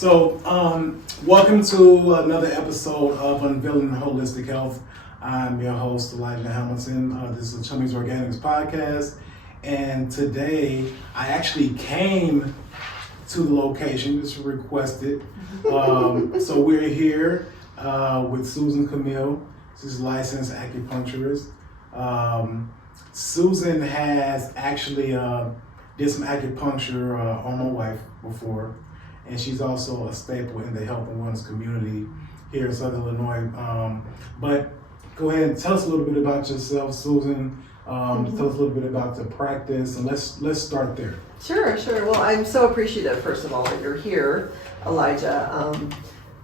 Welcome to another episode of Unveiling Holistic Health. I'm your host, Elijah Hamilton. This is the Chummies Organics podcast. And today, I actually came to the location, just requested. So we're here with Susan Kamil. She's a licensed acupuncturist. Susan has actually did some acupuncture on my wife before. And she's also a staple in the health and wellness community here in Southern Illinois. But go ahead and tell us a little bit about yourself, Susan. Tell us a little bit about the practice, and let's start there. Sure. Well, I'm so appreciative, first of all, that you're here, Elijah.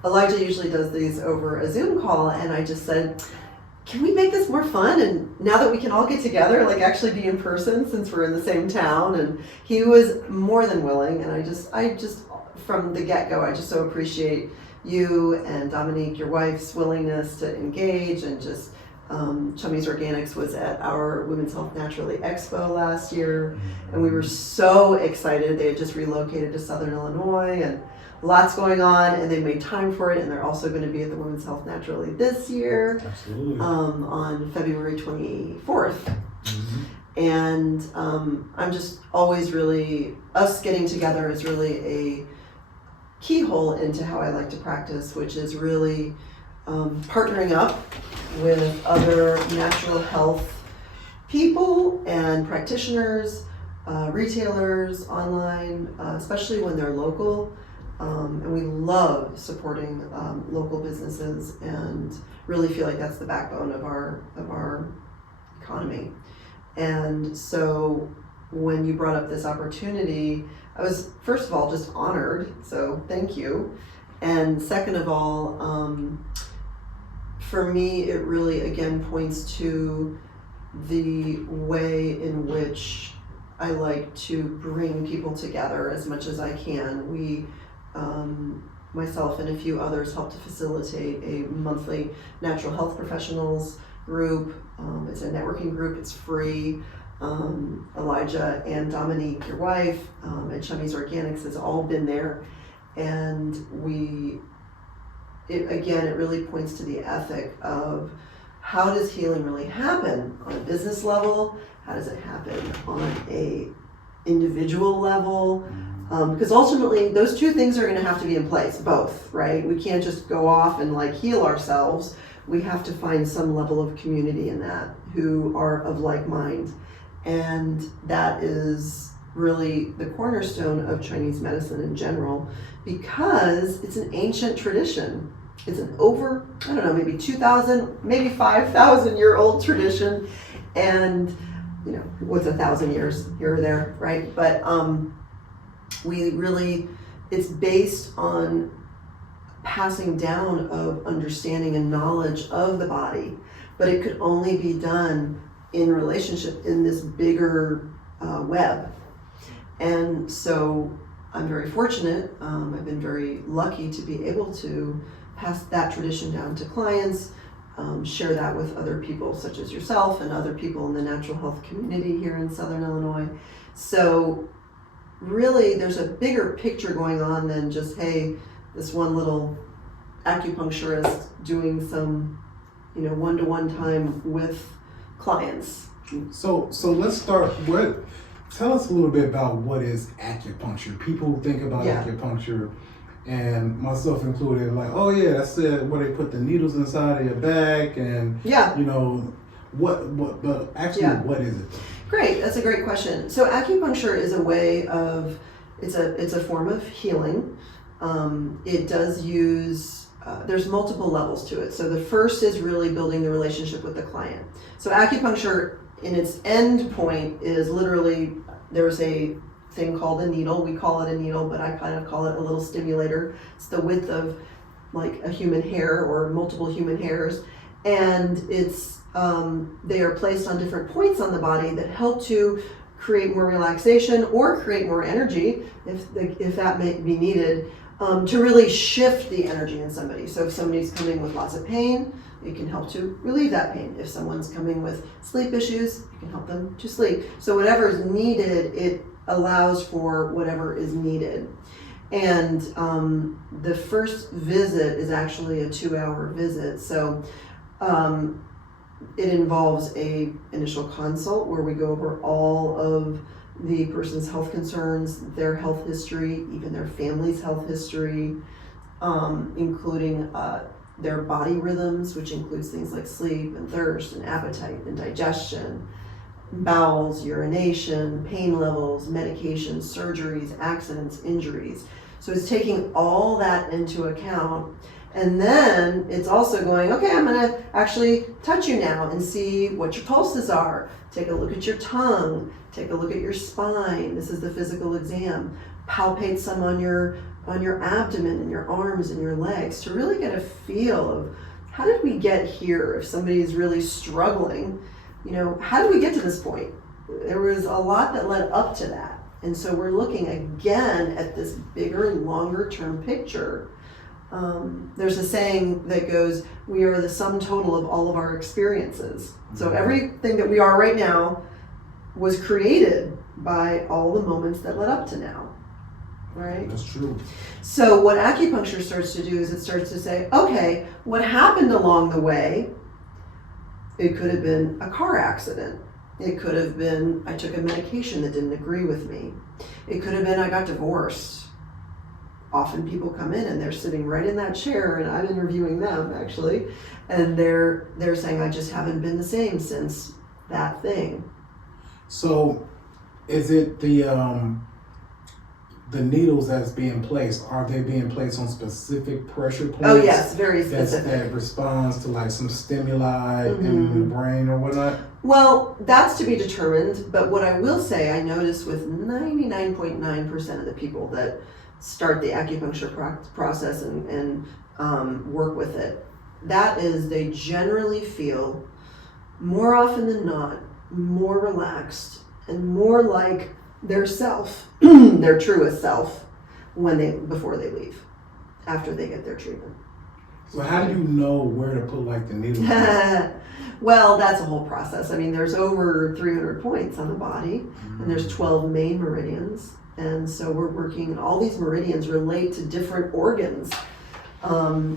Elijah usually does these over a Zoom call, and I just said, can we make this more fun? And now that we can all get together, like actually be in person, since we're in the same town, and he was more than willing. And I just from the get-go, I just so appreciate you and Dominique, your wife's willingness to engage, and just Chummies Organics was at our Women's Health Naturally Expo last year, and we were so excited. They had just relocated to Southern Illinois, and lots going on, and they made time for it, and they're also going to be at the Women's Health Naturally this year. Absolutely. On February 24th. And I'm just always really, us getting together is really a keyhole into how I like to practice, which is really partnering up with other natural health people and practitioners, retailers, online, especially when they're local. And we love supporting local businesses, and really feel like that's the backbone of our economy. And so when you brought up this opportunity, I was, first of all, just honored, so thank you. And second of all, for me, it really, again, points to the way in which I like to bring people together as much as I can. We, myself and a few others, help to facilitate a monthly natural health professionals group. It's a networking group, it's free. Elijah and Dominique, your wife, at Chummies Organics has all been there, and it really points to the ethic of how does healing really happen on a business level, how does it happen on a individual level, because ultimately those two things are going to have to be in place, both, right? We can't just go off and like heal ourselves. We have to find some level of community in that who are of like mind. And that is really the cornerstone of Chinese medicine in general, because it's an ancient tradition. It's an over, maybe 2,000, maybe 5,000 year old tradition. And, what's 1,000 years here or there, right? But it's based on passing down of understanding and knowledge of the body, but it could only be done in relationship in this bigger web. And so I'm very fortunate, I've been very lucky to be able to pass that tradition down to clients, share that with other people such as yourself and other people in the natural health community here in Southern Illinois. So really there's a bigger picture going on than just, hey, this one little acupuncturist doing some, one-to-one time with clients. So let's start with, tell us a little bit about what is acupuncture. People think about acupuncture, and myself included, like, oh yeah, that's it, where they put the needles inside of your back, and what is it? Great, that's a great question. So acupuncture is a way of, it's a form of healing. It does use, there's multiple levels to it. So the first is really building the relationship with the client. So acupuncture, in its end point, is literally, there's a thing called a needle. We call it a needle, but I kind of call it a little stimulator. It's the width of like a human hair or multiple human hairs. And it's, they are placed on different points on the body that help to create more relaxation or create more energy, if that may be needed, to really shift the energy in somebody. So if somebody's coming with lots of pain, it can help to relieve that pain. If someone's coming with sleep issues, it can help them to sleep. So whatever is needed, it allows for whatever is needed. And the first visit is actually a 2-hour visit. So it involves a initial consult where we go over all of the person's health concerns, their health history, even their family's health history, including their body rhythms, which includes things like sleep and thirst and appetite and digestion, bowels, urination, pain levels, medications, surgeries, accidents, injuries. So it's taking all that into account. And then it's also going, okay, I'm gonna actually touch you now and see what your pulses are. Take a look at your tongue, take a look at your spine. This is the physical exam. Palpate some on your abdomen and your arms and your legs to really get a feel of how did we get here. If somebody is really struggling, how did we get to this point? There was a lot that led up to that. And so we're looking again at this bigger, longer term picture. There's a saying that goes, we are the sum total of all of our experiences. So everything that we are right now was created by all the moments that led up to now, right? That's true. So what acupuncture starts to do is it starts to say, okay, what happened along the way? It could have been a car accident. It could have been I took a medication that didn't agree with me. It could have been I got divorced. Often people come in and they're sitting right in that chair, and I'm interviewing them actually, and they're saying, I just haven't been the same since that thing. So is it the needles that's being placed, are they being placed on specific pressure points? Oh yes, very specific. That responds to like some stimuli in the brain or whatnot? Well, that's to be determined, but what I will say, I notice with 99.9% of the people that start the acupuncture process and work with it, that is, they generally feel more often than not more relaxed and more like their self, their truest self, before they leave, after they get their treatment. So how do you know where to put like the needle? Well, that's a whole process. I mean, there's over 300 points on the body, and there's 12 main meridians. And so we're working, all these meridians relate to different organs.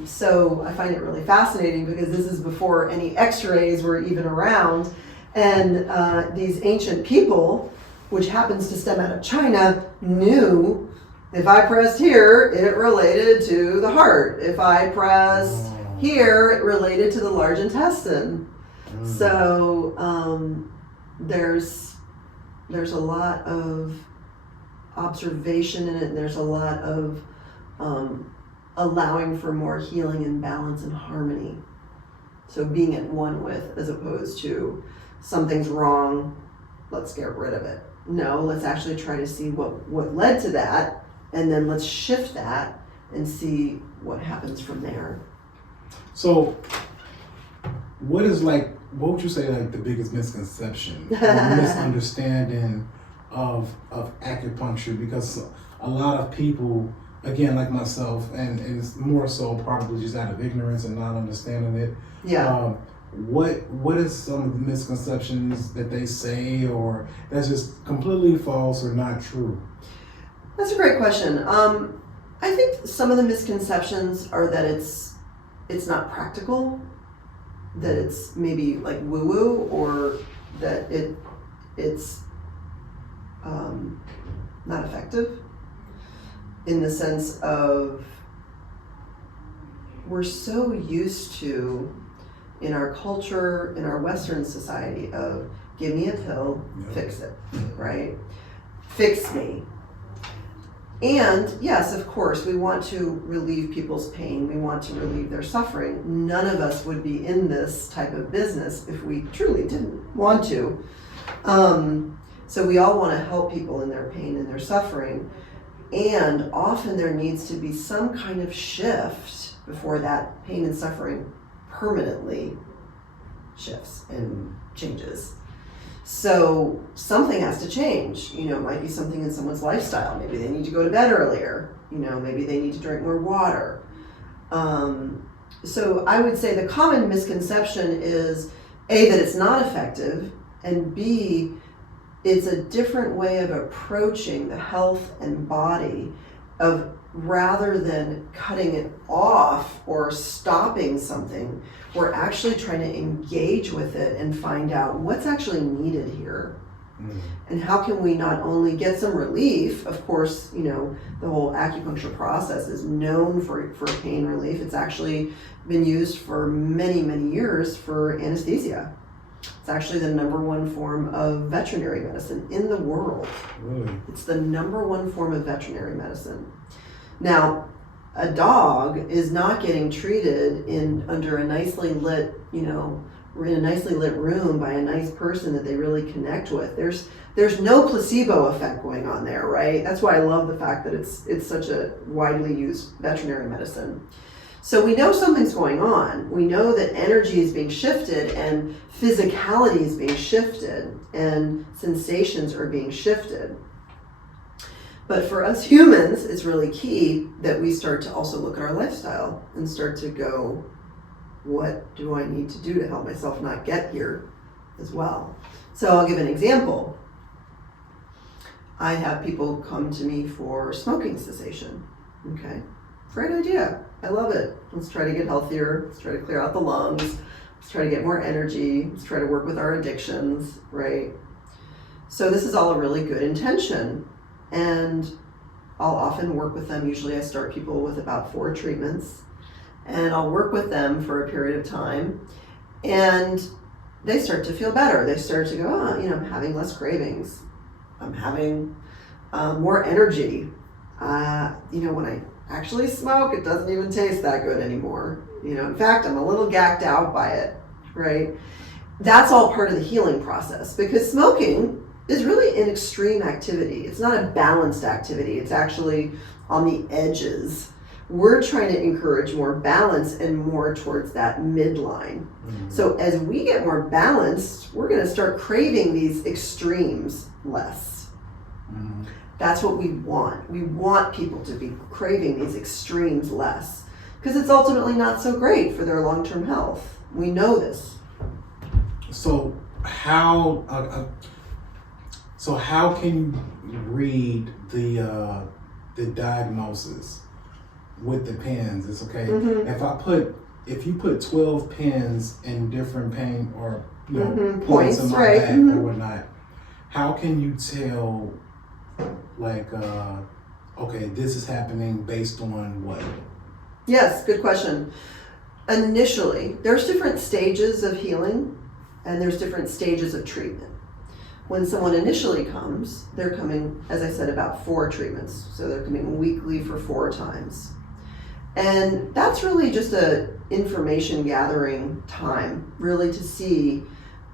So I find it really fascinating because this is before any x-rays were even around. And these ancient people, which happens to stem out of China, knew if I pressed here, it related to the heart. If I pressed here, it related to the large intestine. So there's a lot of observation in it, and there's a lot of allowing for more healing and balance and harmony. So being at one with, as opposed to something's wrong, let's get rid of it. No, let's actually try to see what led to that, and then let's shift that and see what happens from there. So what would you say like the biggest misconception or misunderstanding of acupuncture? Because a lot of people, again, like myself, and it's more so probably just out of ignorance and not understanding it. Yeah. What is some of the misconceptions that they say, or that's just completely false or not true? That's a great question. I think some of the misconceptions are that it's not practical, that it's maybe like woo-woo, or that it's not effective, in the sense of we're so used to, in our culture, in our Western society, of give me a pill, fix it, right? Fix me. And yes, of course, we want to relieve people's pain. We want to relieve their suffering. None of us would be in this type of business if we truly didn't want to. So we all want to help people in their pain and their suffering. And often there needs to be some kind of shift before that pain and suffering permanently shifts and changes. So something has to change. It might be something in someone's lifestyle. Maybe they need to go to bed earlier. Maybe they need to drink more water. So I would say the common misconception is A, that it's not effective, and B, it's a different way of approaching the health and body, of rather than cutting it off or stopping something, we're actually trying to engage with it and find out what's actually needed here. And how can we not only get some relief, of course, you know, the whole acupuncture process is known for pain relief. It's actually been used for many, many years for anesthesia. It's actually the #1 form of veterinary medicine in the world. Really? It's the #1 form of veterinary medicine. Now, a dog is not getting treated under a nicely lit, you know, in a nicely lit room by a nice person that they really connect with. There's no placebo effect going on there, right? That's why I love the fact that it's such a widely used veterinary medicine. So we know something's going on. We know that energy is being shifted and physicality is being shifted and sensations are being shifted. But for us humans, it's really key that we start to also look at our lifestyle and start to go, what do I need to do to help myself not get here as well? So I'll give an example. I have people come to me for smoking cessation. Okay, great idea. I love it. Let's try to get healthier. Let's try to clear out the lungs. Let's try to get more energy. Let's try to work with our addictions, right? So this is all a really good intention. And I'll often work with them. Usually I start people with about 4 treatments. And I'll work with them for a period of time, and they start to feel better. They start to go, oh, you know, I'm having less cravings. I'm having more energy. You know, when I actually smoke, it doesn't even taste that good anymore. You know, in fact, I'm a little gacked out by it, right? That's all part of the healing process, because smoking is really an extreme activity. It's not a balanced activity. It's actually on the edges. We're trying to encourage more balance and more towards that midline. So as we get more balanced, we're going to start craving these extremes less. That's what we want. We want people to be craving these extremes less, because it's ultimately not so great for their long-term health. We know this. So how can you read the diagnosis with the pens? It's okay. If you put 12 pins in different pain or, you know, points in my back or whatnot, how can you tell, like, okay, this is happening based on what? Yes, good question. Initially, there's different stages of healing and there's different stages of treatment. When someone initially comes, they're coming, as I said, about 4 treatments. So they're coming weekly for 4 times. And that's really just a information gathering time, really, to see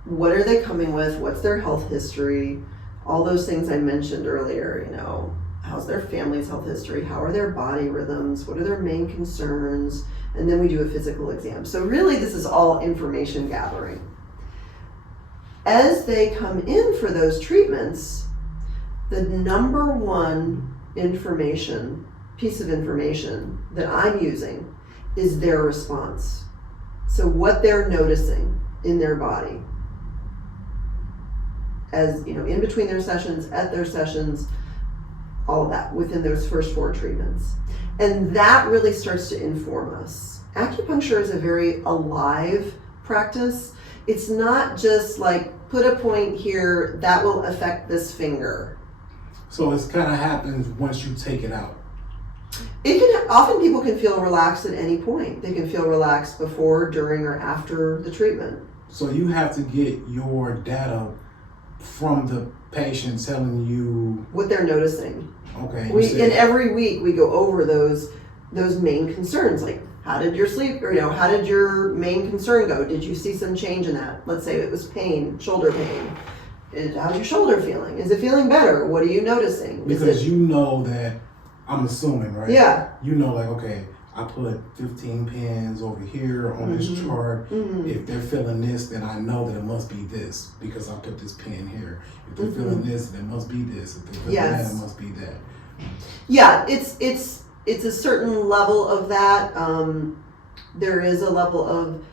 what are they coming with, what's their health history, all those things I mentioned earlier, you know, how's their family's health history, how are their body rhythms, what are their main concerns, and then we do a physical exam. So really this is all information gathering. As they come in for those treatments, the #1 piece of information that I'm using is their response. So what they're noticing in their body, as you know, in between their sessions, at their sessions, all of that within those first 4 treatments. And that really starts to inform us. Acupuncture is a very alive practice. It's not just like, put a point here, that will affect this finger. So it's kind of happens once you take it out. It can, often people can feel relaxed at any point. They can feel relaxed before, during, or after the treatment. So you have to get your data from the patient telling you what they're noticing. Okay. And every week we go over those main concerns, like how did your sleep, or how did your main concern go? Did you see some change in that? Let's say it was pain, shoulder pain. How's your shoulder feeling? Is it feeling better? What are you noticing? Because you know that, I'm assuming, right? Yeah. You know, like, okay, I put 15 pins over here on this chart. If they're feeling this, then I know that it must be this because I put this pin here. If they're feeling this, then it must be this. If they're feeling that, it must be that. Yeah, it's a certain level of that. There is a level of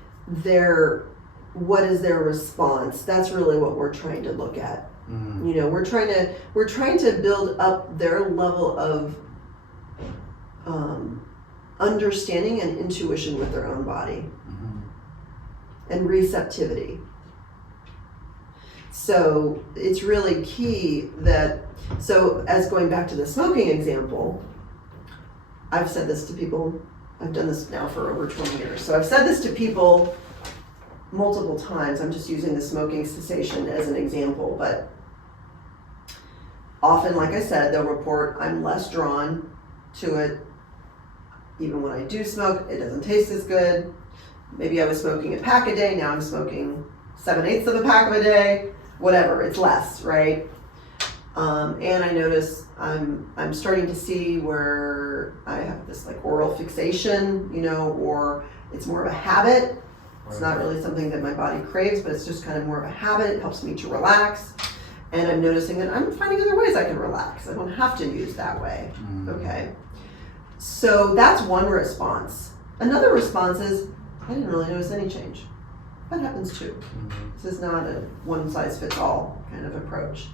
what is their response? That's really what we're trying to look at. We're trying to build up their level of understanding and intuition with their own body, and receptivity. So it's really key that, so as going back to the smoking example, I've said this to people, I've done this now for over 20 years, so I've said this to people multiple times. I'm just using the smoking cessation as an example, but often, like I said, they'll report I'm less drawn to it. Even when I do smoke, it doesn't taste as good. Maybe I was smoking a pack a day, now I'm smoking 7/8 of a pack a day, whatever, it's less, right? And I notice I'm starting to see where I have this like oral fixation, you know, or it's more of a habit. It's not really something that my body craves, but it's just kind of more of a habit. It helps me to relax. And I'm noticing that I'm finding other ways I can relax. I don't have to use that way, okay? So that's one response. Another response is, I didn't really notice any change. That happens too. This is not a one-size-fits-all kind of approach.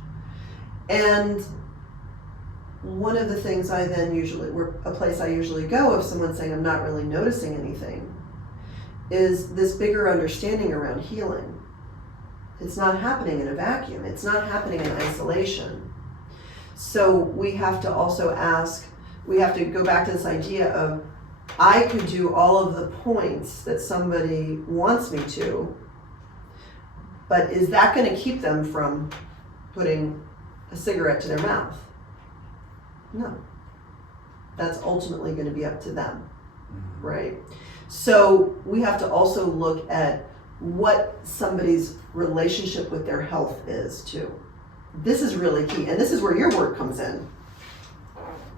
And one of the things I then usually, a place I usually go if someone's saying I'm not really noticing anything, is this bigger understanding around healing. It's not happening in a vacuum. It's not happening in isolation. So we have to also ask, we have to go back to this idea of, I could do all of the points that somebody wants me to, but is that going to keep them from putting a cigarette to their mouth? No. That's ultimately going to be up to them, right? So we have to also look at what somebody's relationship with their health is too. This is really key, and this is where your work comes in.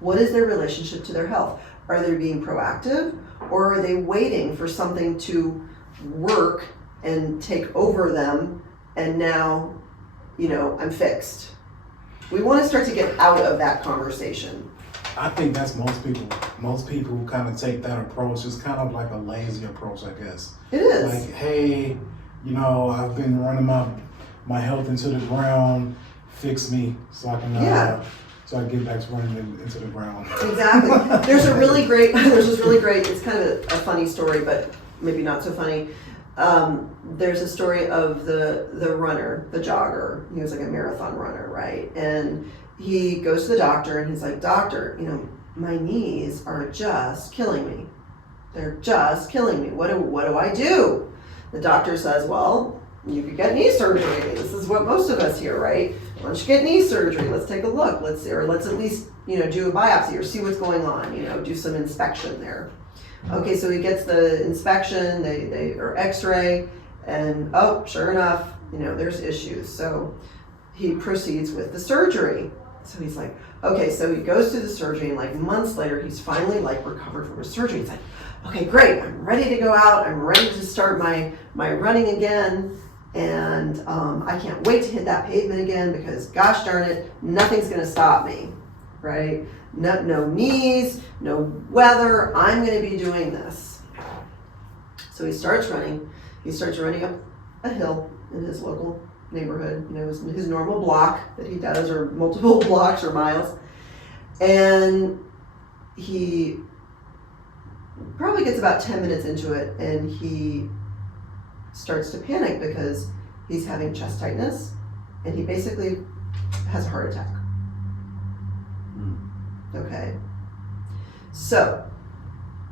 What is their relationship to their health? Are they being proactive, or are they waiting for something to work and take over them, and now, you know, I'm fixed? We want to start to get out of that conversation. I think that's most people. Most people kind of take that approach. It's kind of like a lazy approach, I guess. It is. Like, hey, you know, I've been running my health into the ground. Fix me so I can so I get back to running into the ground. Exactly. There's this really great, it's kind of a funny story, but maybe not so funny. There's a story of the runner, the jogger. He was like a marathon runner, right? And he goes to the doctor and he's like, doctor, you know, my knees are just killing me. They're just killing me. What do I do? The doctor says, well, you could get knee surgery. This is what most of us hear, right? Why don't you get knee surgery? Let's take a look. Let's at least, you know, do a biopsy or see what's going on, you know, do some inspection there. Okay, so he gets the inspection, or x-ray, and oh, sure enough, you know, there's issues. So he proceeds with the surgery. So he's like, okay, so he goes through the surgery, and like months later, he's finally like recovered from his surgery. He's like, okay, great, I'm ready to go out. I'm ready to start my running again. And I can't wait to hit that pavement again because gosh darn it, nothing's gonna stop me, right? No knees, no weather, I'm gonna be doing this. So he starts running. He starts running up a hill in his local neighborhood, you know, his normal block that he does, or multiple blocks or miles. And he probably gets about 10 minutes into it and he starts to panic because he's having chest tightness and he basically has a heart attack. Okay. So,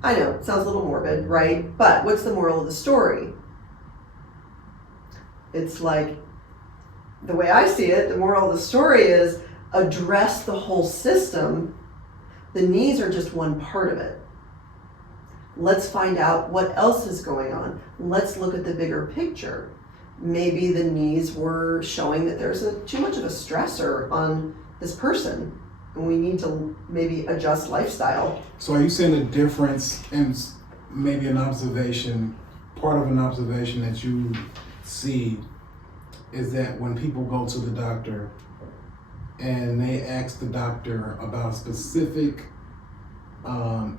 I know, it sounds a little morbid, right? But what's the moral of the story? It's like, the way I see it, the moral of the story is address the whole system. The knees are just one part of it. Let's find out what else is going on. Let's look at the bigger picture. Maybe the knees were showing that there's too much of a stressor on this person, and we need to maybe adjust lifestyle. So are you saying the difference, and maybe an observation, part of an observation that you see is that when people go to the doctor and they ask the doctor about a specific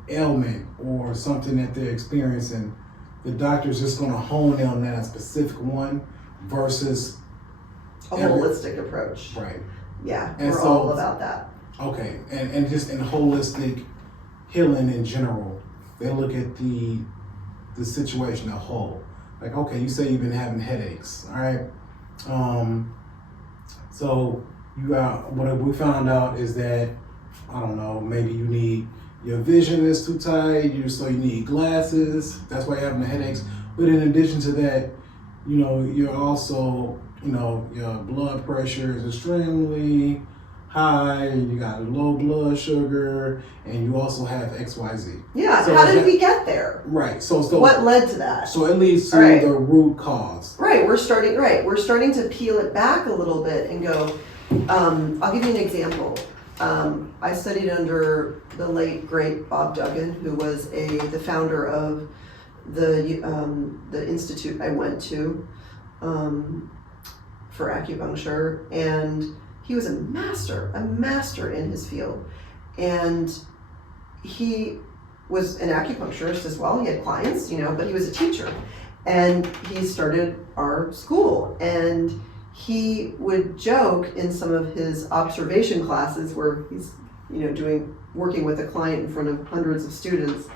ailment or something that they're experiencing, the doctor's just going to hone in on that specific one versus a holistic approach. Right. Yeah, and we're so, all about that. Okay, and just in holistic, healing in general. They look at the situation as a whole. Like, okay, you say you've been having headaches, all right? So what we found out is that, I don't know, maybe you need, your vision is too tight, so you need glasses. That's why you're having the headaches. But in addition to that, you're also, your blood pressure is extremely high, and you got low blood sugar, and you also have XYZ. Yeah, so how did we get there? Right. So what led to that? So it leads to the root cause. Right. We're starting to peel it back a little bit and go, I'll give you an example. I studied under the late great Bob Duggan, who was the founder of the institute I went to for acupuncture, and he was a master in his field. And he was an acupuncturist as well. He had clients, but he was a teacher. And he started our school. And he would joke in some of his observation classes where he's, working with a client in front of hundreds of students.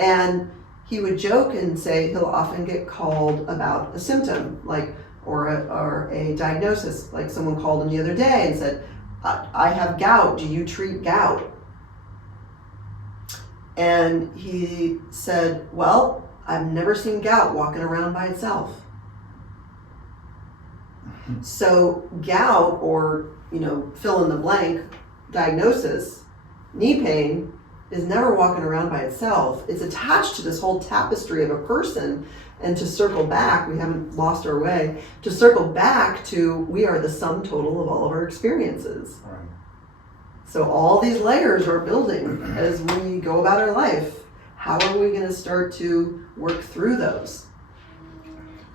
And he would joke and say he'll often get called about a symptom, or a diagnosis. Like someone called him the other day and said, I have gout, do you treat gout? And he said, well, I've never seen gout walking around by itself. So gout, or fill in the blank diagnosis, knee pain, is never walking around by itself. It's attached to this whole tapestry of a person. And to circle back, we haven't lost our way, to circle back to, we are the sum total of all of our experiences. Right. So all these layers are building as we go about our life. How are we going to start to work through those?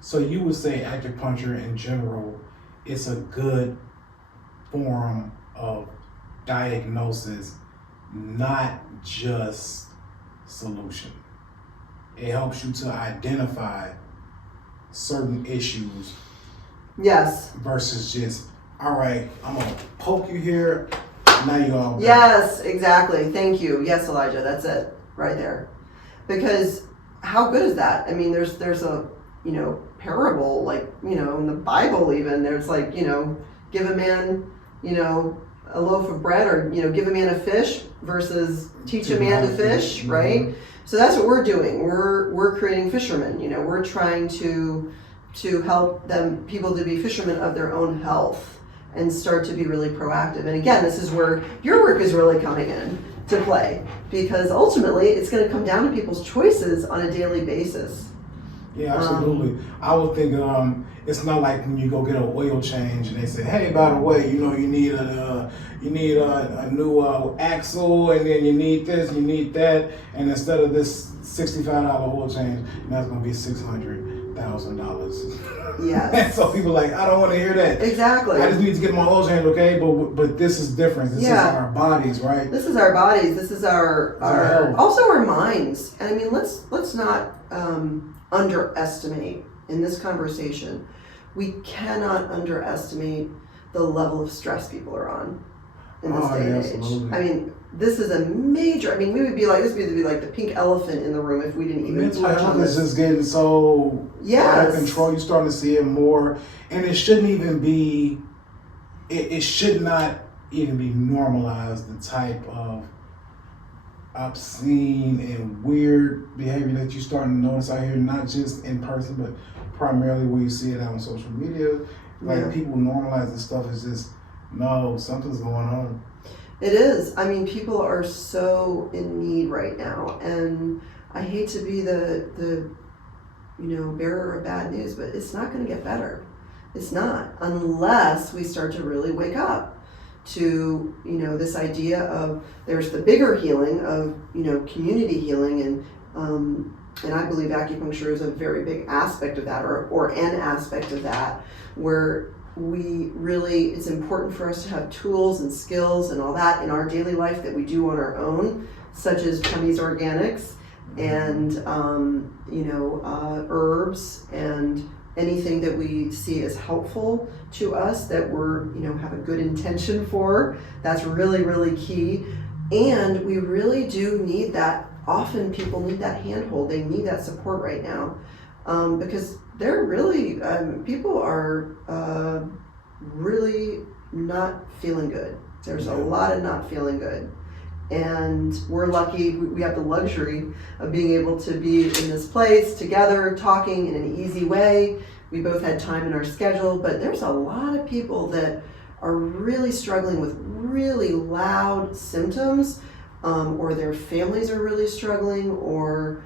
So you would say acupuncture in general is a good form of diagnosis, not just solution. It helps you to identify certain issues. Yes. Versus just, all right, I'm going to poke you here, now you're all good. Yes, exactly. Thank you. Yes, Elijah, that's it right there. Because how good is that? I mean, there's a, parable, in the Bible even, there's give a man, a loaf of bread, or, give a man a fish versus teach a man to fish, right? Mm-hmm. So that's what we're doing. We're creating fishermen. We're trying to help people to be fishermen of their own health and start to be really proactive. And again, this is where your work is really coming in to play, because ultimately it's going to come down to people's choices on a daily basis. Yeah, absolutely. I would think it's not like when you go get an oil change and they say, hey, by the way, you need a new axle, and then you need this, you need that, and instead of this $65 oil change, that's going to be $600,000. Yes. So people are like, I don't want to hear that. Exactly. I just need to get my oil change, okay? But this is different. This is our bodies, right? This is our bodies. This is our also our minds. And I mean, let's not underestimate in this conversation. We cannot underestimate the level of stress people are on in this day and age. Absolutely. I mean, this is a major. I mean, this would be like the pink elephant in the room if we didn't even mental touch health on this. is just getting so out of control. You're starting to see it more, and it shouldn't even be. It should not even be normalized. The type of obscene and weird behavior that you're starting to notice out here, not just in person, but primarily where you see it out on social media. Like people normalize this stuff. It's just something's going on. It is. I mean, people are so in need right now, and I hate to be the bearer of bad news, but it's not going to get better. It's not, unless we start to really wake up to this idea of there's the bigger healing of community healing, and I believe acupuncture is a very big aspect of that, or an aspect of that, where it's important for us to have tools and skills and all that in our daily life that we do on our own, such as Chummies Organics and herbs and anything that we see as helpful to us that we're have a good intention for. That's really, really key. And we really do need that. Often people need that handhold. They need that support right now, because they're really people are really not feeling good. There's a lot of not feeling good, and we're lucky. We have the luxury of being able to be in this place together, talking in an easy way. We both had time in our schedule, but there's a lot of people that are really struggling with really loud symptoms, or their families are really struggling, or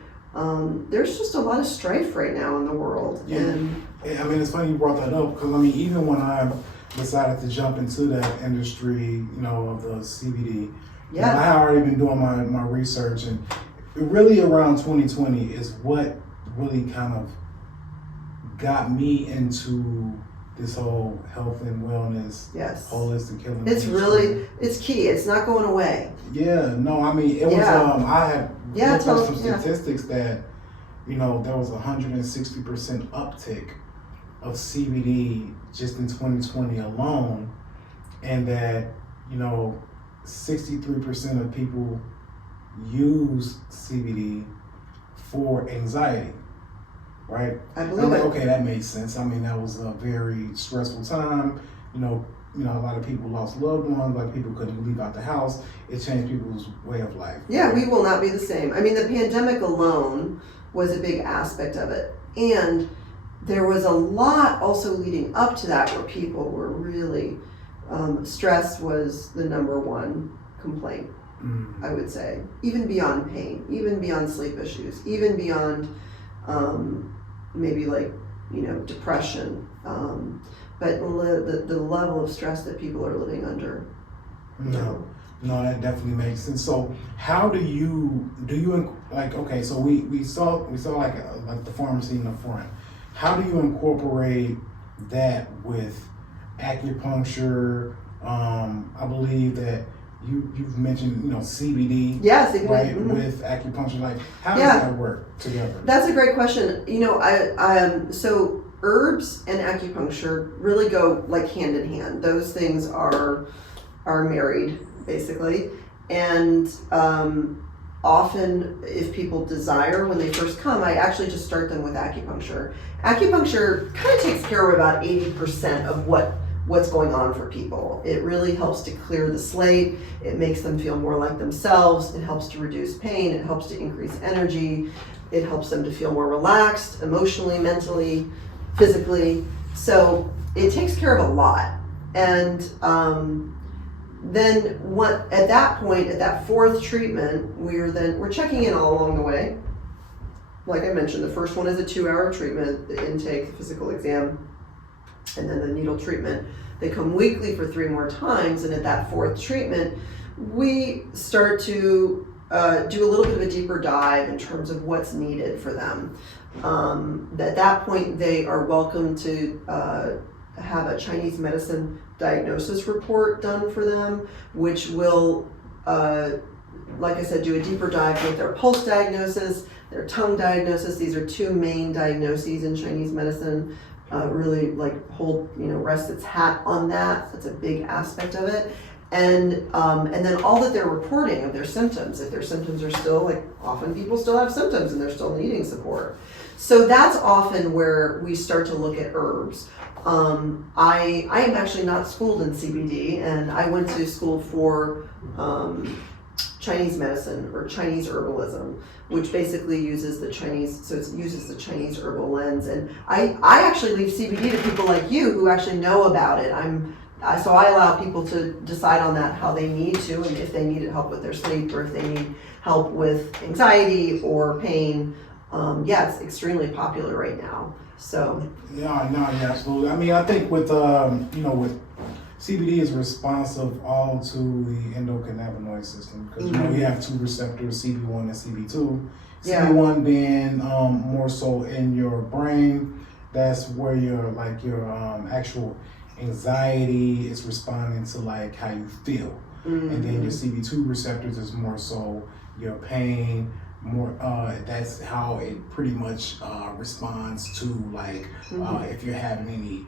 there's just a lot of strife right now in the world. Yeah. And I mean, it's funny you brought that up, because I mean, even when I decided to jump into that industry, of the CBD, I had already been doing my research, and really around 2020 is what really kind of got me into this whole health and wellness, holistic healing. It's key. It's not going away. Yeah, no, I mean, it was, I had looked up some statistics that, there was 160% uptick of CBD just in 2020 alone, and that, 63% of people use CBD for anxiety. Right? I believe it. Okay, that makes sense. I mean, that was a very stressful time. A lot of people lost loved ones. A lot of people couldn't leave out the house. It changed people's way of life. Yeah, we will not be the same. I mean, the pandemic alone was a big aspect of it. And there was a lot also leading up to that where people were really, stress was the number one complaint, I would say. Even beyond pain, even beyond sleep issues, even beyond maybe depression, but the level of stress that people are living under. No, that definitely makes sense. So how do you okay, so we saw like the pharmacy in the front. How do you incorporate that with acupuncture? I believe that you've mentioned, CBD. Yeah, CBD. Right, with acupuncture. Like, how does that work together? That's a great question. So herbs and acupuncture really go like hand in hand. Those things are married, basically. And often, if people desire, when they first come, I actually just start them with acupuncture. Acupuncture kind of takes care of about 80% of what's going on for people. It really helps to clear the slate. It makes them feel more like themselves. It helps to reduce pain. It helps to increase energy. It helps them to feel more relaxed emotionally, mentally, physically. So it takes care of a lot. And then at that point, at that fourth treatment, we're checking in all along the way. Like I mentioned, the first one is a 2-hour treatment, the intake, the physical exam, and then the needle treatment. They come weekly for 3 more times, and at that fourth treatment, we start to do a little bit of a deeper dive in terms of what's needed for them. At that point, they are welcome to have a Chinese medicine diagnosis report done for them, which will, like I said, do a deeper dive with their pulse diagnosis, their tongue diagnosis. These are 2 main diagnoses in Chinese medicine. Really rests its hat on that. That's a big aspect of it. And then all that they're reporting of their symptoms. If their symptoms are still, often people still have symptoms and they're still needing support. So that's often where we start to look at herbs. I am actually not schooled in CBD, and I went to school for Chinese medicine or Chinese herbalism, which basically uses the Chinese herbal lens. And I actually leave CBD to people like you who actually know about it. So I allow people to decide on that how they need to, and if they need help with their sleep or if they need help with anxiety or pain. It's extremely popular right now. So absolutely. I mean, I think with with CBD is responsive all to the endocannabinoid system, because we have 2 receptors, CB1 and CB2. CB1 being more so in your brain. That's where your actual anxiety is responding to how you feel. And then your CB2 receptors is more so your pain. That's how it pretty much responds to if you're having any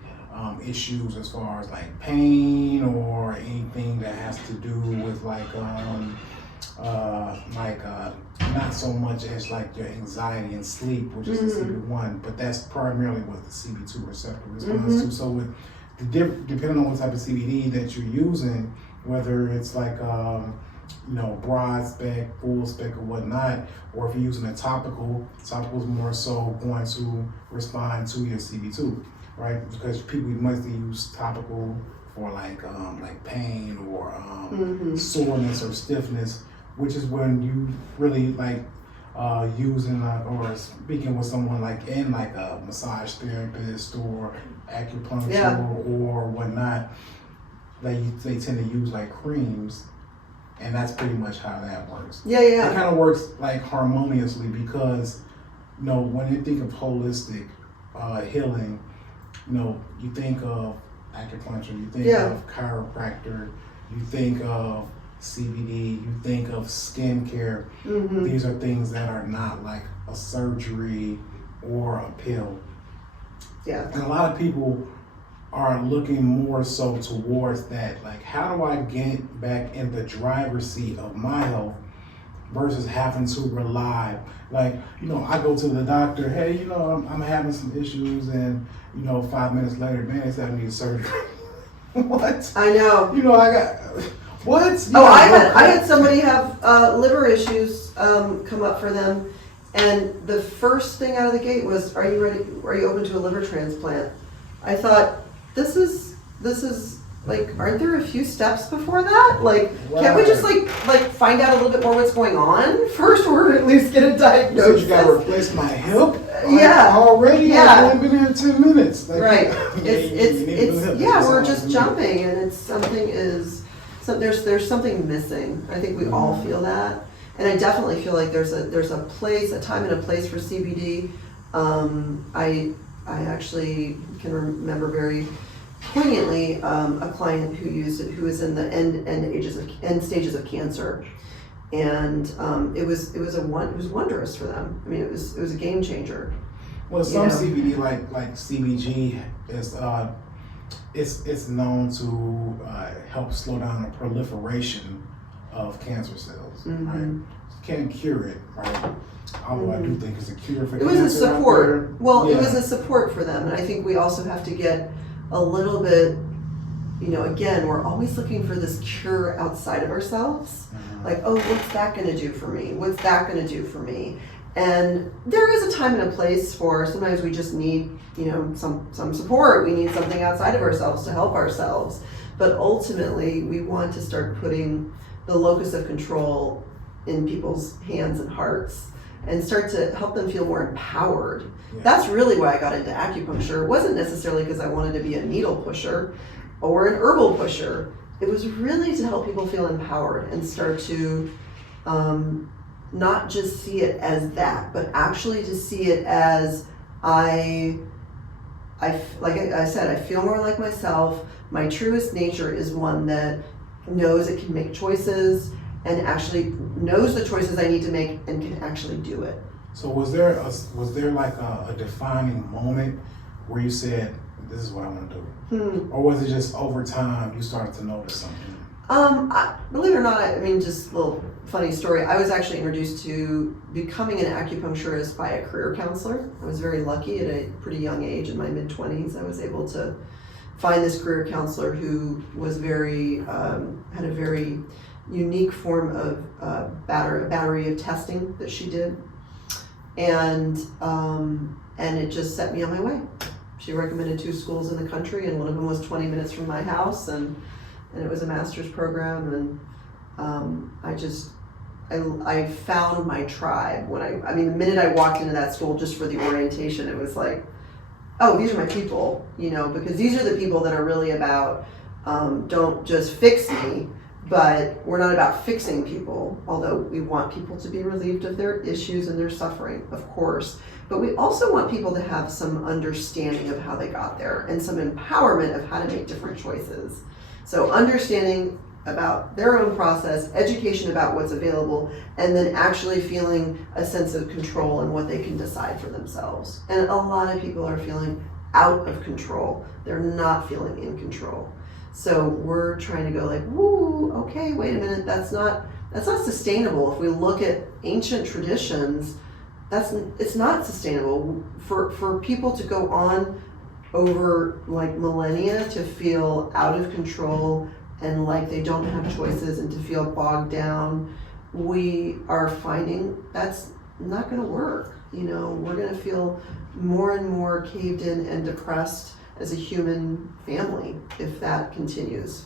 issues as far as pain or anything that has to do with not so much as like your anxiety and sleep, which is the CB1, but that's primarily what the CB2 receptor responds to. So with depending on what type of CBD that you're using, whether it's like broad spec, full spec, or whatnot, or if you're using a topical is more so going to respond to your CB2, right? Because people mostly use topical for like pain or soreness or stiffness, which is when you really like using or speaking with someone like in like a massage therapist or acupuncture or whatnot. They tend to use like creams, and that's pretty much how that works. It kind of works like harmoniously because when you think of holistic healing, you think of acupuncture, you think of chiropractor, you think of CBD, you think of skincare. These are things that are not like a surgery or a pill. And a lot of people are looking more so towards that, like how do I get back in the driver's seat of my health versus having to rely, like, I go to the doctor, hey, I'm having some issues, and 5 minutes later, man, they said I need surgery. What? I know. I got what? I had somebody have liver issues come up for them, and the first thing out of the gate was, are you ready? Are you open to a liver transplant? I thought, this is like, aren't there a few steps before that? Like, can't we just like find out a little bit more what's going on first, or at least get a diagnosis? So you gotta replace my hip? Already? I've only been here 10 minutes. Like, right. We're just jumping, and it's there's something missing. I think we all feel that, and I definitely feel like there's a time and a place for CBD. I actually can remember very poignantly a client who used it, who was in the end stages of cancer, and it was wondrous for them. I mean, it was a game changer. Well, some CBD like CBG is it's known to help slow down the proliferation of cancer cells. Right? Can't cure it, right? Although I do think it's a cure for cancer. It was a support. Well, it was a support for them, and I think we also have to get a little bit, again, we're always looking for this cure outside of ourselves. Like, oh, what's that going to do for me? What's that going to do for me? And there is a time and a place for, sometimes we just need, some support. We need something outside of ourselves to help ourselves. But ultimately, we want to start putting the locus of control in people's hands and hearts and start to help them feel more empowered. That's really why I got into acupuncture. It wasn't necessarily because I wanted to be a needle pusher or an herbal pusher. It was really to help people feel empowered and start to not just see it as that, but actually to see it as like I said, I feel more like myself. My truest nature is one that knows it can make choices and actually knows the choices I need to make and can actually do it. So was there like a defining moment where you said, this is what I want to do? Or was it just over time you started to notice something? Believe it or not, I mean, just a little funny story. I was actually introduced to becoming an acupuncturist by a career counselor. I was very lucky at a pretty young age, in my mid-20s. I was able to find this career counselor who was had a very unique form of battery of testing that she did, and it just set me on my way. She recommended 2 schools in the country, and one of them was 20 minutes from my house, and it was a master's program, and I found my tribe when I mean the minute I walked into that school just for the orientation, it was like, oh, these are my people, because these are the people that are really about don't just fix me. But we're not about fixing people, although we want people to be relieved of their issues and their suffering, of course. But we also want people to have some understanding of how they got there and some empowerment of how to make different choices. So understanding about their own process, education about what's available, and then actually feeling a sense of control in what they can decide for themselves. And a lot of people are feeling out of control. They're not feeling in control. So we're trying to go like, woo, okay, wait a minute, that's not That's not sustainable. If we look at ancient traditions, it's not sustainable for people to go on over like millennia to feel out of control and like they don't have choices and to feel bogged down. We are finding that's not going to work. We're going to feel more and more caved in and depressed as a human family if that continues.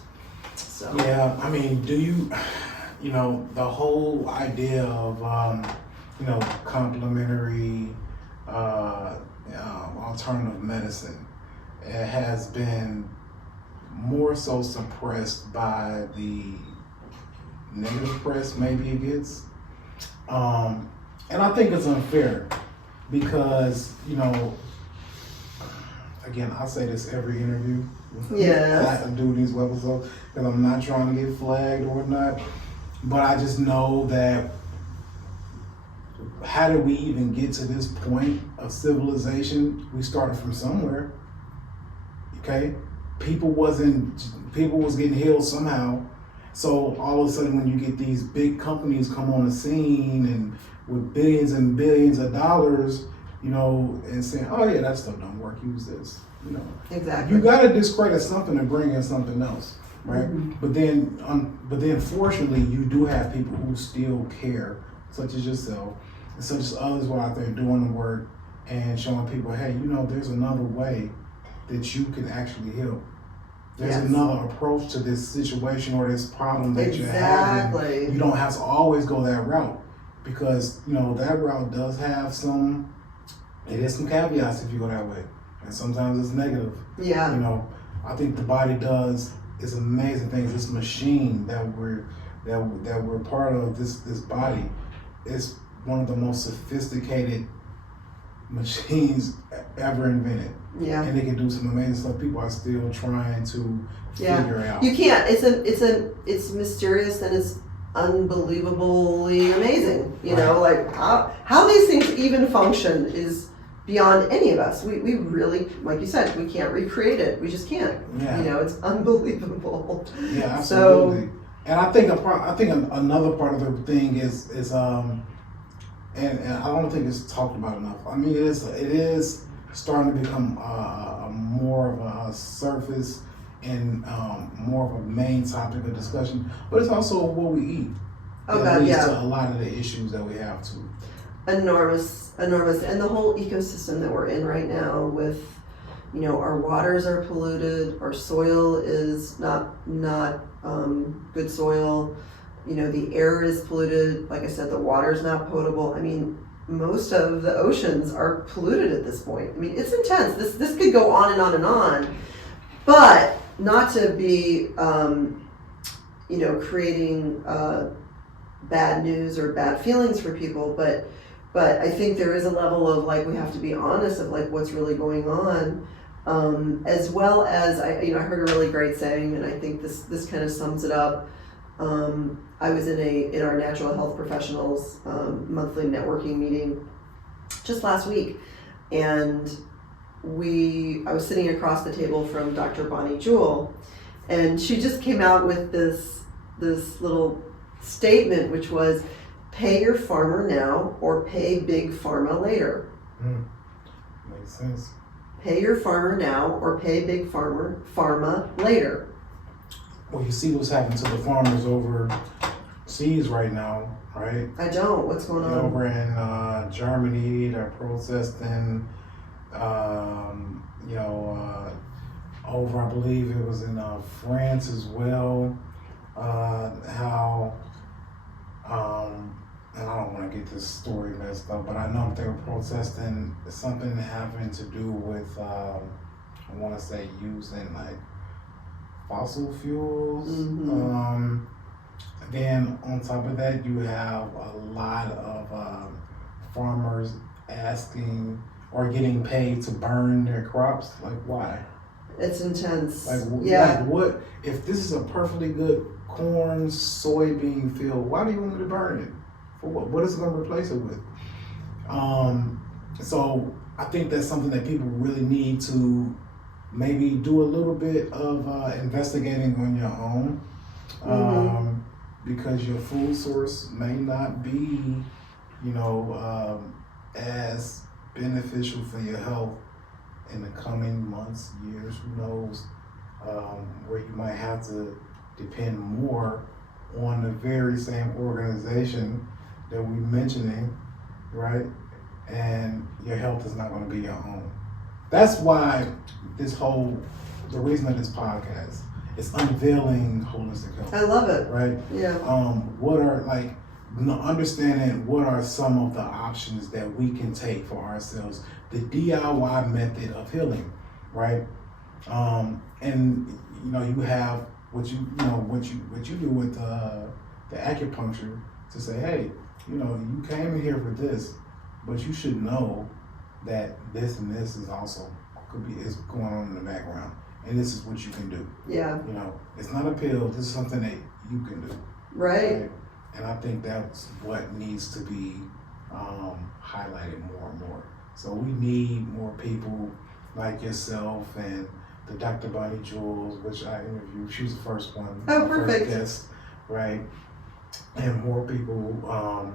So yeah, I mean, do you the whole idea of complementary alternative medicine, it has been more so suppressed by the negative press maybe it gets, and I think it's unfair because again, I say this every interview. Yeah. I do these episodes because I'm not trying to get flagged or whatnot, but I just know that how did we even get to this point of civilization? We started from somewhere. Okay, people was getting healed somehow. So all of a sudden, when you get these big companies come on the scene and with billions and billions of dollars, and saying, "Oh yeah, that stuff don't work. Use this." Exactly. You got to discredit something and bring in something else, right? Mm-hmm. But then, fortunately, you do have people who still care, such as yourself, and such as others who are out there doing the work and showing people, hey, there's another way that you can actually heal. There's another approach to this situation or this problem that you're having. You don't have to always go that route because, that route does have some caveats if you go that way. And sometimes it's negative. Yeah. I think the body does it's amazing things. This machine that we're part of, this body, is one of the most sophisticated machines ever invented. Yeah. And they can do some amazing stuff. People are still trying to figure out. You can't. It's mysterious and it's unbelievably amazing. Like how these things even function is beyond any of us. We really, like you said, we can't recreate it. We just can't. Yeah. It's unbelievable. Yeah, absolutely. And I think another part of the thing is and I don't think it's talked about enough. I mean, it is starting to become more of a surface and more of a main topic of discussion. But it's also what we eat. It leads to a lot of the issues that we have too. Enormous, and the whole ecosystem that we're in right now with, our waters are polluted, our soil is not good soil, the air is polluted, like I said, the water's not potable. I mean, most of the oceans are polluted at this point. I mean, it's intense. This could go on and on and on, but not to be, creating bad news or bad feelings for people, but I think there is a level of we have to be honest of what's really going on, as well as I heard a really great saying, and I think this kind of sums it up. I was in our natural health professionals monthly networking meeting just last week, and I was sitting across the table from Dr. Bonnie Jewell, and she just came out with this little statement, which was, pay your farmer now or pay big pharma later. Makes sense. Pay your farmer now or pay big pharma later. Well, you see what's happening to the farmers overseas right now, right? I don't. What's going on? Over in Germany, they're protesting, over, I believe it was in France as well, how, and I don't want to get this story messed up, but I know they were protesting something having to do with, I want to say using fossil fuels. Mm-hmm. Then on top of that, you have a lot of farmers asking or getting paid to burn their crops. Why? It's intense. What if this is a perfectly good corn, soybean field? Why do you want me to burn it? For what? What is it going to replace it with? So I think that's something that people really need to maybe do a little bit of investigating on your own. Mm-hmm. because your food source may not be, as beneficial for your health in the coming months, years, who knows, where you might have to depend more on the very same organization that we're mentioning, right? And your health is not going to be your own. That's why the reason of this podcast is unveiling holistic health. I love it. Right? Yeah. What are understanding what are some of the options that we can take for ourselves, the DIY method of healing, right? And you have what you do with the acupuncture to say, hey, you came in here for this, but you should know that this and this is also is going on in the background, and this is what you can do. Yeah. It's not a pill. This is something that you can do. Right. And I think that's what needs to be highlighted more and more. So we need more people like yourself and the Dr. Bonnie Jules, which I interviewed. She was the first one. Oh, perfect. First guest, right? And more people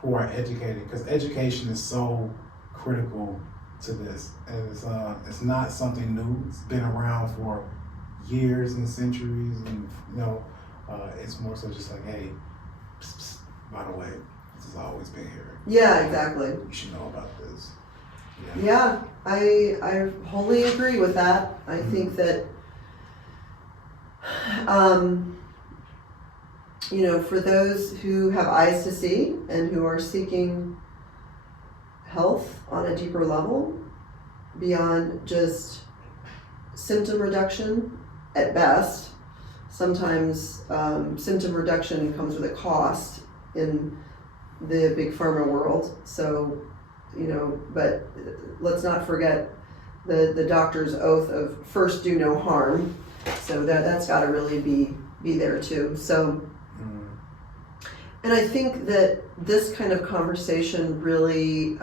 who are educated, because education is so critical to this, and it's not something new. It's been around for years and centuries, and it's more so just like, hey, psst, psst, by the way, this has always been here. Yeah, exactly. You should know about this. Yeah, I wholly agree with that. I think that for those who have eyes to see and who are seeking health on a deeper level beyond just symptom reduction at best. Sometimes symptom reduction comes with a cost in the big pharma world. So, but let's not forget the doctor's oath of first do no harm. So that's got to really be there too. So, and I think that this kind of conversation really,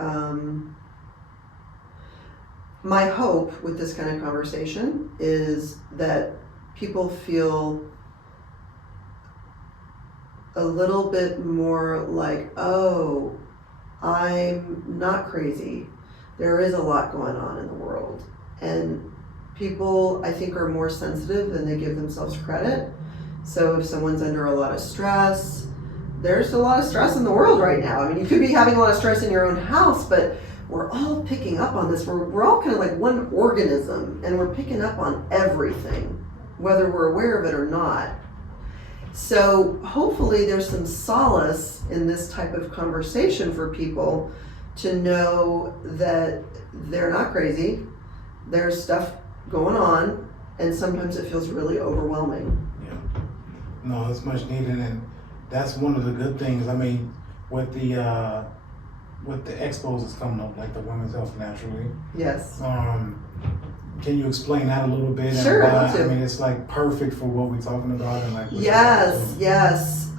my hope with this kind of conversation is that people feel a little bit more like, oh, I'm not crazy. There is a lot going on in the world. And people, I think, are more sensitive than they give themselves credit. So if someone's under a lot of stress, there's a lot of stress in the world right now. I mean, you could be having a lot of stress in your own house, but we're all picking up on this. We're all kind of like one organism, and we're picking up on everything, whether we're aware of it or not. So hopefully there's some solace in this type of conversation for people to know that they're not crazy. There's stuff going on, and sometimes it feels really overwhelming. Yeah. No, it's much needed, and that's one of the good things. I mean, with the expos that's coming up, like the Women's Health Naturally. Yes. Can you explain that a little bit? Sure, and why, I'd love to. I mean, it's like perfect for what we're talking about, and like. Yes.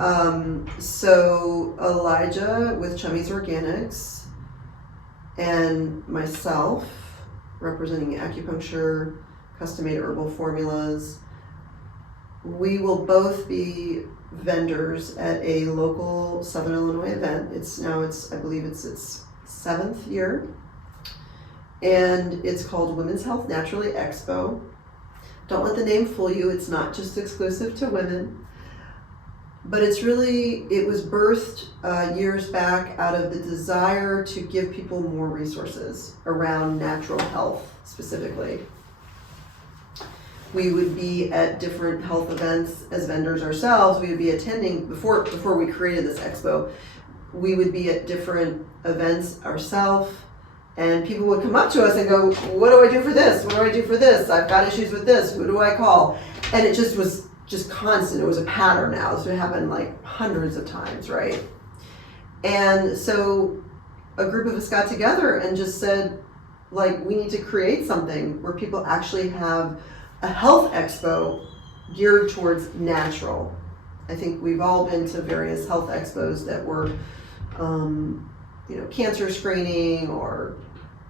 So Elijah with Chummy's Organics and myself, representing Acupuncture, custom-made herbal formulas, we will both be vendors at a local Southern Illinois event. I believe it's its 7th year. And it's called Women's Health Naturally Expo. Don't let the name fool you. It's not just exclusive to women. But it was birthed years back out of the desire to give people more resources around natural health specifically. We would be at different health events as vendors ourselves. We would be attending, before we created this expo, we would be at different events ourselves, and people would come up to us and go, what do I do for this? What do I do for this? I've got issues with this. Who do I call? And it just was constant. It was a pattern now. So it happened like hundreds of times, right? And so a group of us got together and just said, like, we need to create something where people actually have a health expo geared towards natural. I think we've all been to various health expos that were, cancer screening or,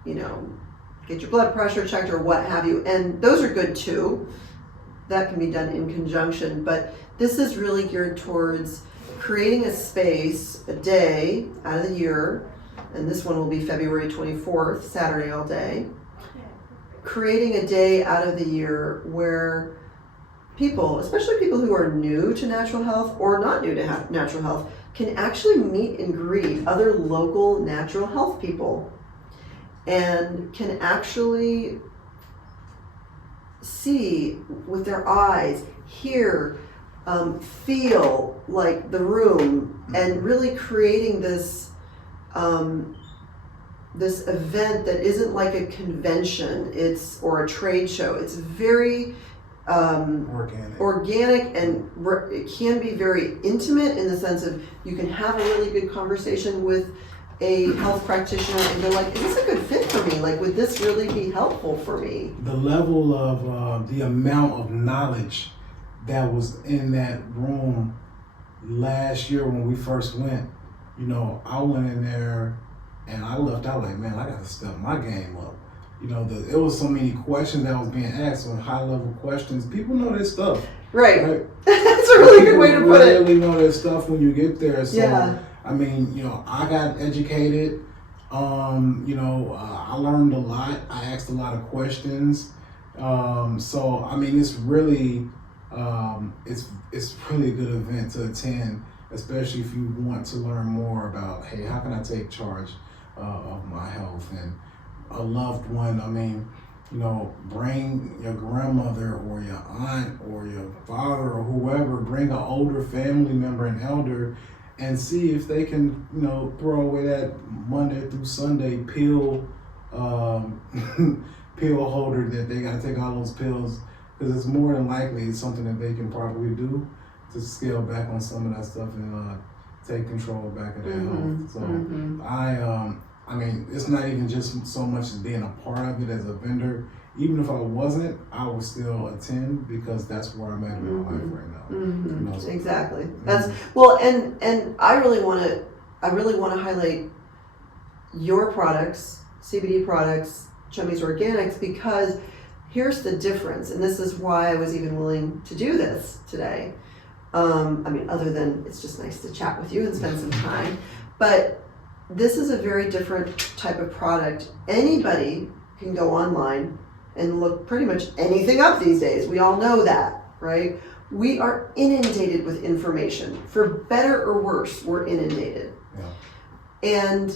get your blood pressure checked or what have you. And those are good too. that can be done in conjunction, but this is really geared towards creating a space, a day out of the year, and this one will be February 24th, Saturday all day, creating a day out of the year where people, especially people who are new to natural health or not new to natural health, can actually meet and greet other local natural health people and can actually see with their eyes, hear, feel like the room, and really creating this this event that isn't like a convention, or a trade show. It's very organic, and it can be very intimate in the sense of you can have a really good conversation with a health practitioner and go like, is this a good fit for me? Like, would this really be helpful for me? The level of the amount of knowledge that was in that room last year when we first went, I went in there and I left out like, man, I got to step my game up. It was so many questions that was being asked on high level questions. People know their stuff. Right. That's a really good way to put it. People really know their stuff when you get there. So, yeah. I mean, I got educated. I learned a lot. I asked a lot of questions. So, I mean, it's really, it's really a good event to attend, especially if you want to learn more about, hey, how can I take charge of my health and a loved one. I mean, bring your grandmother or your aunt or your father or whoever, bring an older family member, an elder, and see if they can, throw away that Monday through Sunday pill pill holder that they got to take all those pills, because it's more than likely it's something that they can probably do to scale back on some of that stuff and take control back of their health. So I mean, it's not even just so much as being a part of it as a vendor. Even if I wasn't, I would still attend because that's where I'm at in my life right now. So, exactly. That's well, and I really want to highlight your products, CBD products, Chummies Organics, because here's the difference, and this is why I was even willing to do this today. I mean, other than it's just nice to chat with you and spend some time, but this is a very different type of product. Anybody can go online and look pretty much anything up these days. We all know that, right? We are inundated with information. For better or worse, we're inundated. Yeah. And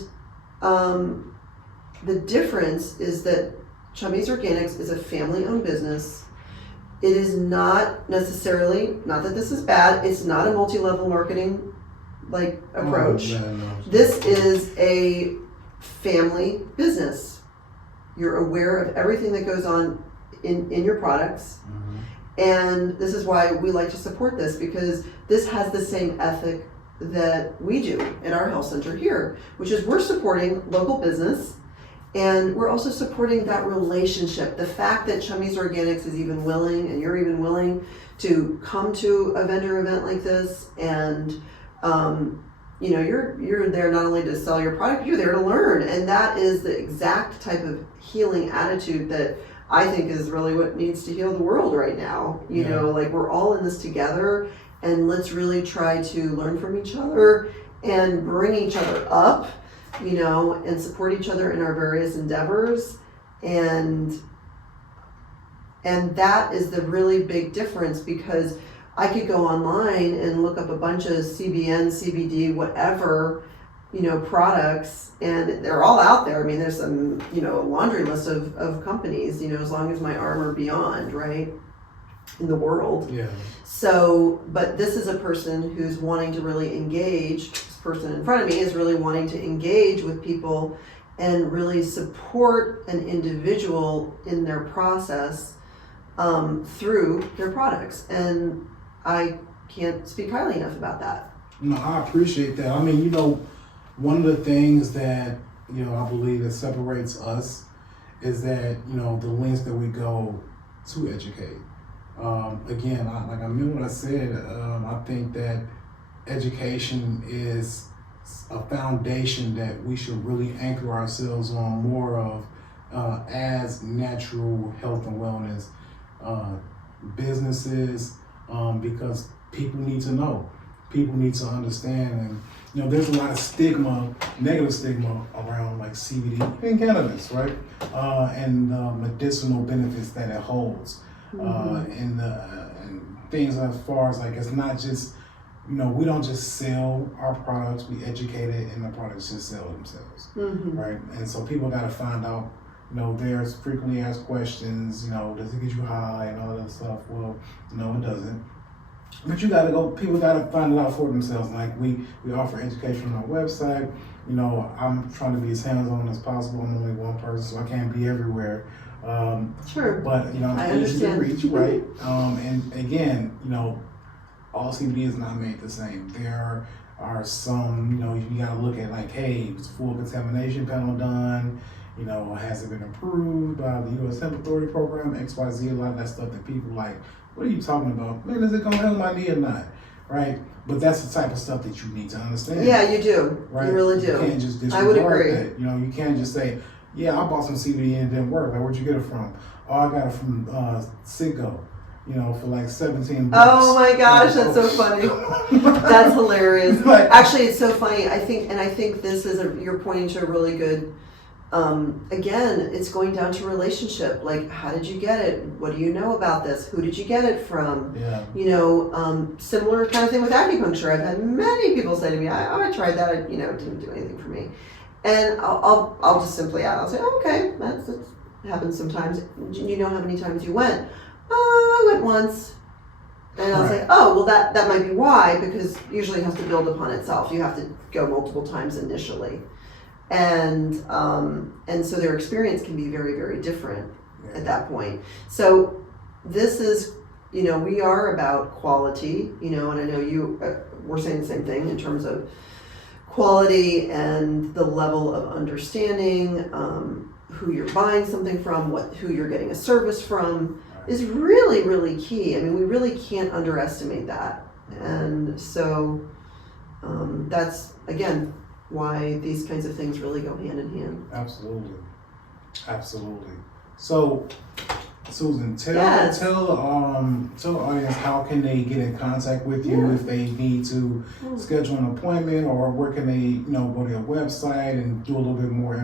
the difference is that Chummies Organics is a family-owned business. It is not necessarily, not that this is bad, it's not a multi-level marketing approach. No. This is a family business. You're aware of everything that goes on in your products. And this is why we like to support this, because this has the same ethic that we do in our health center here, which is we're supporting local business, and we're also supporting that relationship. The fact that Chummies Organics is even willing, and you're even willing to come to a vendor event like this, and you're there not only to sell your product, you're there to learn. And that is the exact type of healing attitude that I think is really what needs to heal the world right now. We're all in this together, and let's really try to learn from each other and bring each other up, and support each other in our various endeavors. And that is the really big difference, because I could go online and look up a bunch of CBN, CBD, whatever, products, and they're all out there. I mean, there's some, a laundry list of companies, as long as my arm or beyond, right, in the world. Yeah. So, but this is a person who's wanting to really engage. This person in front of me is really wanting to engage with people and really support an individual in their process through their products. And I can't speak highly enough about that. No, I appreciate that. I mean, one of the things that, I believe that separates us is that, the lengths that we go to educate. Again, I mean what I said, I think that education is a foundation that we should really anchor ourselves on more of as natural health and wellness businesses, because people need to know. People need to understand, and there's a lot of stigma, negative stigma around like CBD and cannabis, right? And medicinal benefits that it holds, and things as far as like it's not just, we don't just sell our products, we educate it, and the products just sell themselves, right? And so people got to find out. There's frequently asked questions. Does it get you high and all that stuff? Well, no, it doesn't. But people gotta find it out for themselves. Like we offer education on our website. I'm trying to be as hands-on as possible. I'm only one person, so I can't be everywhere. Sure. But I'm easy to reach, right? And again, all CBD is not made the same. There are some, you gotta look at like, hey, it's full contamination panel done. Has it been approved by the U.S. Hemp Authority Program, XYZ, a lot of that stuff that people like, what are you talking about? Man, is it going to help my knee or not? Right? But that's the type of stuff that you need to understand. Yeah, you do. Right? You really do. You can't just disregard I would agree. that. You can't just say, yeah, I bought some CBD and it didn't work. Like, where'd you get it from? Oh, I got it from Ciggo, for like $17. Oh my gosh, that's so funny. That's hilarious. Actually, it's so funny. I think this is you're pointing to a really good. Again, it's going down to relationship. Like, how did you get it? What do you know about this? Who did you get it from? Yeah. Similar kind of thing with acupuncture. I've had many people say to me, I tried that. It didn't do anything for me. And I'll just simply add, I'll say, oh, okay, that happens sometimes. You know how many times you went? Oh, I went once. And I'll say, oh, well, that might be why, because usually it has to build upon itself. You have to go multiple times initially. And so their experience can be very, very different at that point. So this is, we are about quality, and I know you were saying the same thing in terms of quality and the level of understanding, who you're buying something from, who you're getting a service from is really, really key. I mean, we really can't underestimate that. And so that's, again, why these kinds of things really go hand in hand. Absolutely. So, Susan, tell the audience how can they get in contact with you if they need to schedule an appointment, or where can they go to your website and do a little bit more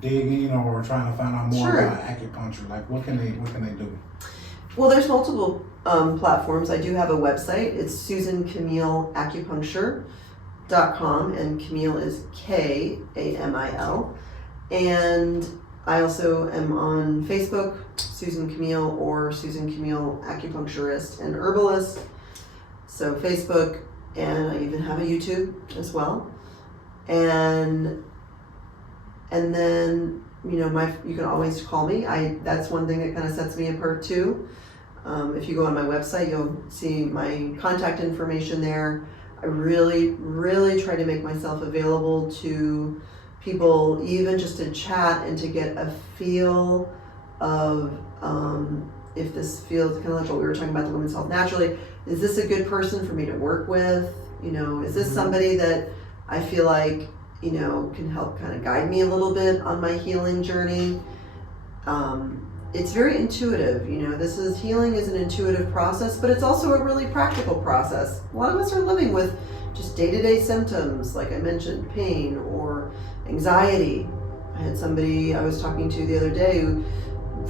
digging, or trying to find out more about acupuncture. Like, what can they do? Well, there's multiple platforms. I do have a website. It's SusanCamil.com, and Kamil is Kamil. And I also am on Facebook, Susan Kamil, or Susan Kamil Acupuncturist and Herbalist. So Facebook, and I even have a YouTube as well. And then you can always call me. That's one thing that kind of sets me apart too. If you go on my website, you'll see my contact information there. I really, really try to make myself available to people, even just to chat and to get a feel of if this feels kind of like what we were talking about, the women's health naturally. Is this a good person for me to work with? Is this somebody that I feel like can help kind of guide me a little bit on my healing journey? It's very intuitive. Healing is an intuitive process, but it's also a really practical process. A lot of us are living with just day-to-day symptoms, like I mentioned, pain or anxiety. I had somebody I was talking to the other day who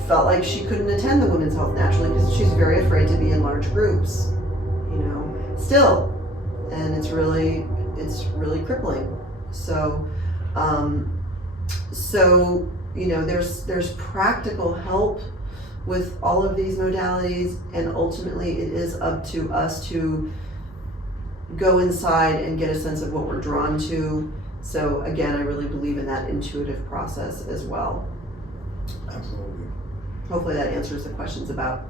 felt like she couldn't attend the Women's Health Naturally because she's very afraid to be in large groups, still. And it's really crippling. So, there's practical help with all of these modalities, and ultimately it is up to us to go inside and get a sense of what we're drawn to. So again, I really believe in that intuitive process as well. Absolutely. Hopefully that answers the questions about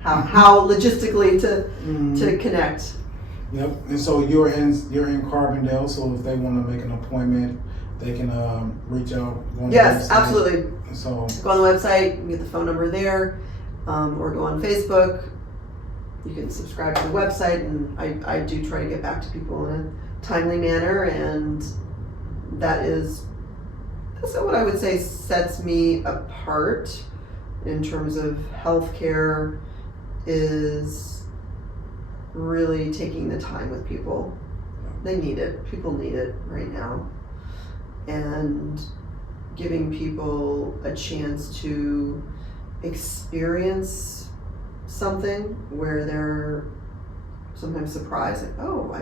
how logistically to connect. Yep. And so you're in Carbondale, so if they want to make an appointment, they can reach out. Yes, absolutely. So go on the website, you can get the phone number there, or go on Facebook. You can subscribe to the website, and I do try to get back to people in a timely manner, and that's what I would say sets me apart in terms of healthcare is really taking the time with people. They need it. People need it right now. And giving people a chance to experience something where they're sometimes surprised, like, oh,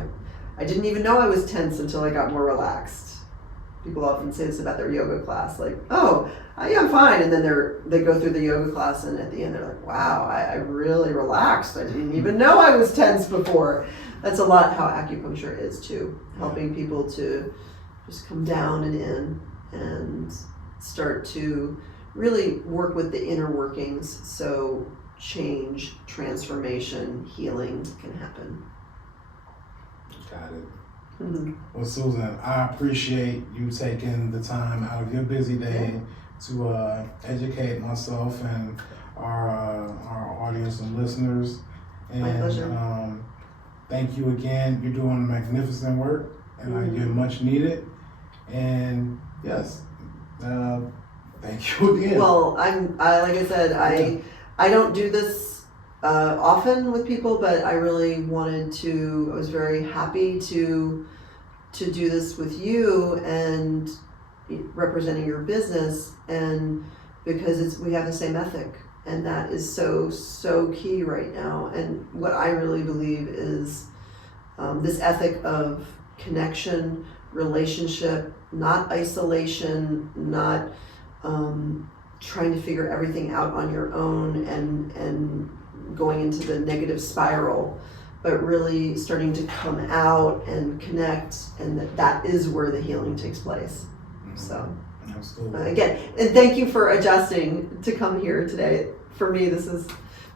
I didn't even know I was tense until I got more relaxed. People often say this about their yoga class, like, oh, yeah, I'm fine. And then they go through the yoga class, and at the end they're like, wow, I really relaxed. I didn't even know I was tense before. That's a lot how acupuncture is too, helping people to just come down and in and start to really work with the inner workings so change, transformation, healing can happen. Got it. Mm-hmm. Well, Susan, I appreciate you taking the time out of your busy day to educate myself and our audience and listeners. And, my pleasure. Thank you again. You're doing magnificent work, and you're much needed. And yes, thank you again. Well, like I said, I don't do this often with people, but I really I was very happy to do this with you and representing your business, and because we have the same ethic, and that is so key right now. And what I really believe is this ethic of connection, relationship, not isolation, not trying to figure everything out on your own and going into the negative spiral, but really starting to come out and connect, and that is where the healing takes place. So again, and thank you for adjusting to come here today. For me, this is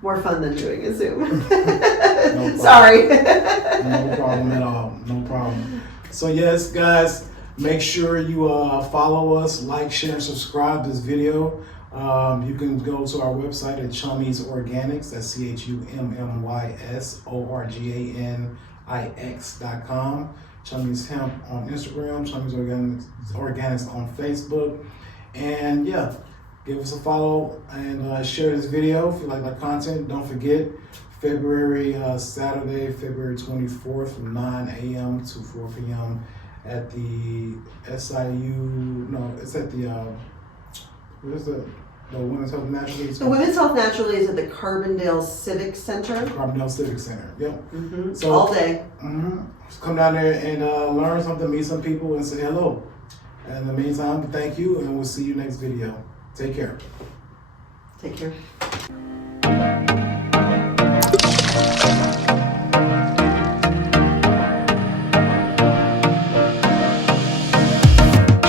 more fun than doing a Zoom. No Sorry. No problem at all. No problem. So yes, guys, make sure you follow us, like, share, and subscribe to this video. You can go to our website at Chummy's Organics. That's Chummy'sOrganix.com. Chummy's Hemp on Instagram. Chummy's Organics on Facebook. And yeah, give us a follow and share this video if you like our content. Don't forget, Saturday, February 24th from 9 a.m. to 4 p.m. at the SIU. No, it's at the what is the Women's Health Naturally? The Women's Health Naturally is at the Carbondale Civic Center. Carbondale Civic Center. Yep. Mm-hmm. So all day. Mm-hmm. Just come down there and learn something, meet some people, and say hello. And in the meantime, thank you, and we'll see you next video. Take care. Take care.